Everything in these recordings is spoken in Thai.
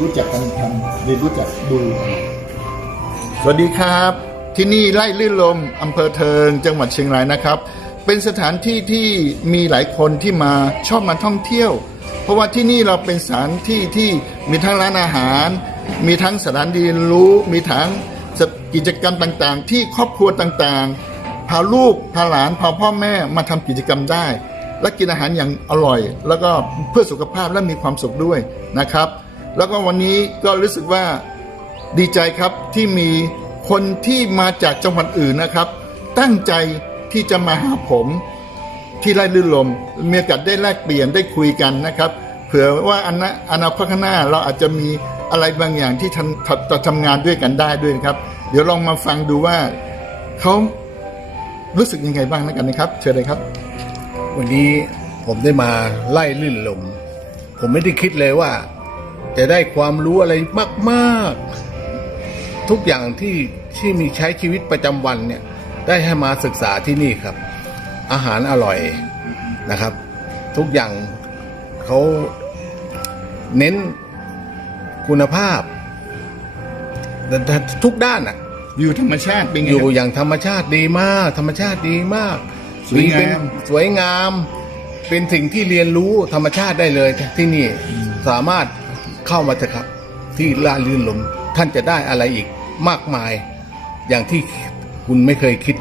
รู้จักกันทำได้รู้จักดู สวัสดีครับ ที่นี่ไร่ลื่นลมอำเภอเทิงจังหวัดเชียงรายนะครับ เป็นสถานที่ที่มีหลายคนที่มาชอบมาท่องเที่ยว เพราะว่าที่นี่เราเป็นสถานที่ที่มีทั้งร้านอาหาร มีทั้งสถานเรียนรู้ มีทั้งกิจกรรมต่างๆ ที่ครอบครัวต่างๆ พาลูกพาหลานพาพ่อแม่มาทำกิจกรรมได้ และกินอาหารอย่างอร่อย แล้วก็เพื่อสุขภาพและมีความสุขด้วยนะครับ แล้วก็วันนี้ก็รู้สึกว่าดีใจครับที่มีคนที่มาจากจังหวัดอื่นนะครับ ตั้งใจที่จะมาหาผมที่ไร่ลื่นลมมีโอกาสได้แลกเปลี่ยนได้คุยกันนะครับเผื่อว่าอนาอนาคตข้างหน้าเราอาจจะมีอะไรบางอย่างที่ทำทำทำงานด้วยกันได้ด้วยนะครับ เดี๋ยวลองมาฟังดูว่าเขารู้สึกยังไงบ้างนะกันนะครับ เชิญเลยครับ วันนี้ผมได้มาไล่ลื่นลม ผมไม่ได้คิดเลยว่า จะได้ความรู้อะไรมาก ๆ ทุกอย่างที่ที่มีใช้ชีวิตประจำวันเนี่ย ได้ให้มาศึกษาที่นี่ครับ อาหารอร่อยนะครับ ทุกอย่างเขาเน้นคุณภาพแต่ทุกด้านอะอยู่ธรรมชาติเป็นไงอคยู่รับอย่างธรรมชาติดีมาก ธรรมชาติดีมากสวยงามเป็นสวยงาม เป็นสิ่งที่เรียนรู้ธรรมชาติได้เลยที่นี่สามารถ เข้ามาเถอะครับ ที่ลาดลื่นลมท่านจะได้อะไรอีกมากมาย อย่างที่คุณไม่เคยคิด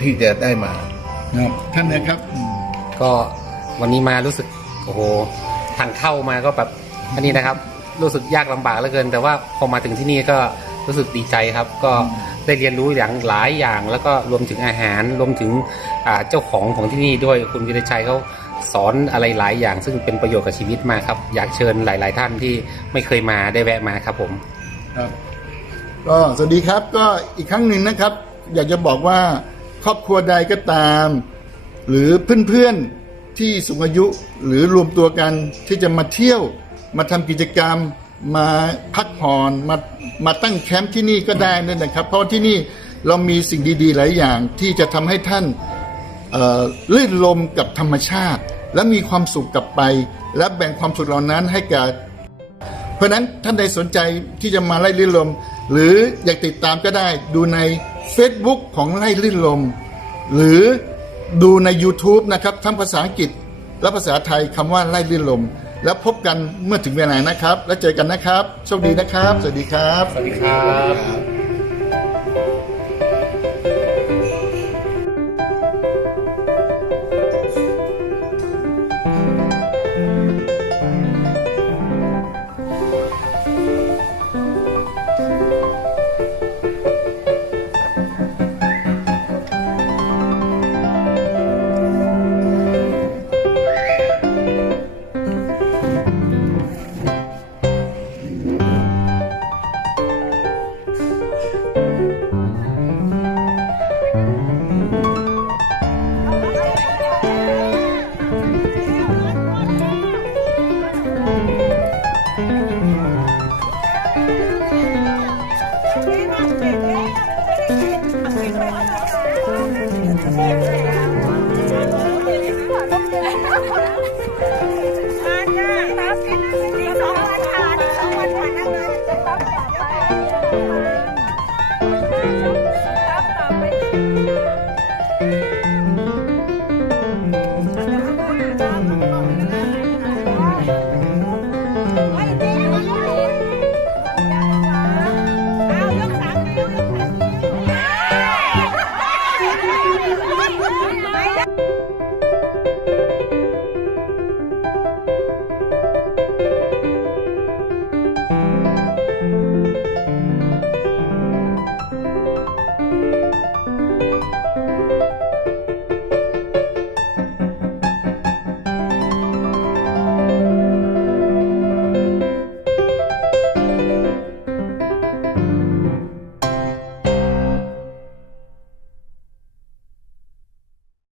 ที่จะได้มาครับท่านนะครับก็วันนี้มารู้สึกโอ้โหทางเข้ามาก็แบบอันนี้นะครับ รู้สึกยากลำบากเหลือเกิน แต่ว่าพอมาถึงที่นี่ก็รู้สึกดีใจครับ ก็ได้เรียนรู้อย่างหลายอย่าง แล้วก็รวมถึงอาหารรวมถึงอ่าเจ้าของของที่นี่ด้วยคุณวิรชัยเขา สอนอะไรหลายอย่าง ซึ่งเป็นประโยชน์กับชีวิตมากครับ อยากเชิญหลาย ๆ ท่านที่ไม่เคยมาได้แวะมาครับผมครับก็สวัสดีครับก็อีกครั้งหนึ่งนะครับ อยากจะบอกว่าครอบครัวใดก็ตาม หรือเพื่อนๆที่สูงอายุหรือรวมตัวกันที่จะมาเที่ยวมาทำกิจกรรม มาพักผ่อนมามาตั้งแคมป์ที่นี่ก็ได้นั่นนะครับ เพราะที่นี่เรามีสิ่งดีๆ หลายอย่างที่จะทำให้ท่าน ลื่นลมกับธรรมชาติ และมีความสุขกลับไป และแบ่งความสุขเหล่านั้นให้กับเพราะฉะนั้นท่านใดสนใจที่จะมาไล่ลื่นลม หรืออยากติดตามก็ได้ดูใน Facebook ของไล่ลื่นลม หรือดูใน YouTube นะครับทั้งภาษาอังกฤษและภาษาไทยคำว่าไล่ลื่นลม แล้วพบกันเมื่อถึงเวลานะครับ แล้วเจอกันนะครับ โชคดีนะครับ สวัสดีครับ สวัสดีครับ